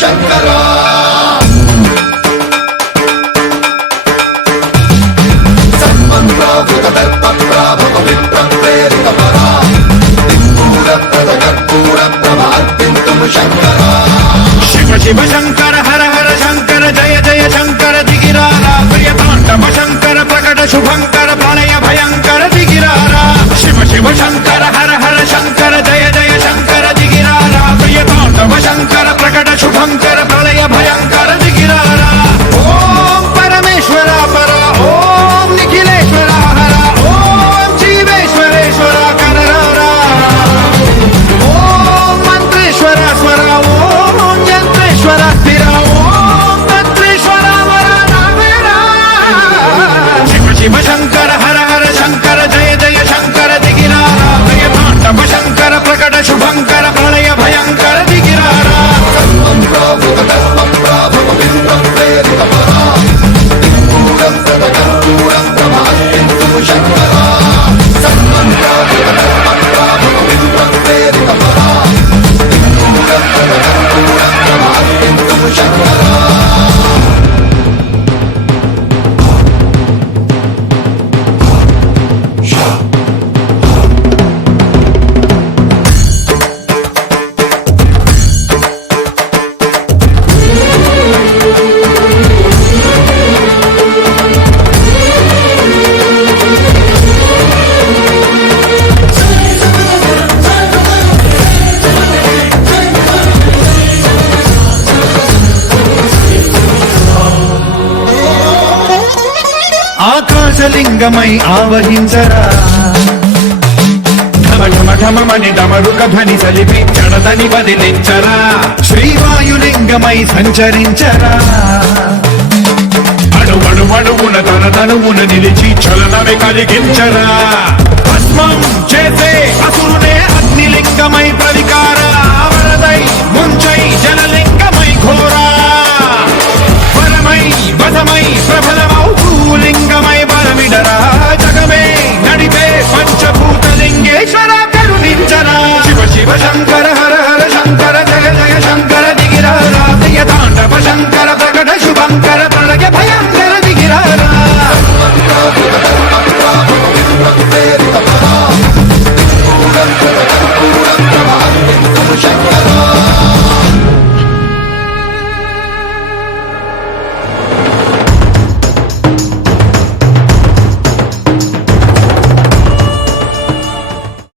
శంకరా శివ శివ శంకర హర హర శంకర జయ జయ శంకర దిగిరారా ప్రియతాండవ శంకర ప్రకట శుభంకర ప్రళయ భయంకర దిగిరారా శివ శివ శంకర హర హర శంకర జయ జయ శంకర దిగిరారా ప్రియతాండవ శంకర ప్రకట శుభంకర ప్రళయ భయంకర దిగిరారా ఓం పరమేశ్వర పర ఓం నిఖిలేశ్వర హర ఓం జీవేశ్వరేశ్వర కనరారా ఓం మంత్రేశ్వర స్వర ఓం యంత్రేశ్వర స్థిర ఓం తంత్రేశ్వర వర నావేరా శివ శివ శంకర హర హర శంకర జయ జయ శంకర దిగిరారా ప్రియతాండవ శంకర ప్రకట శుభంకర ప్రళయ భయంకర దిగిరారా ఆకాశలింగమై ఆవహించరా ఢమఢమఢమని డమరుక ధ్వని సలిపి జడదని వదిలించరా శ్రీవాయులింగమై సంచరించరా అణువణువున తన తనువున నిలిచి చలనమే కలిగించరా భస్మం చేసే అసురునే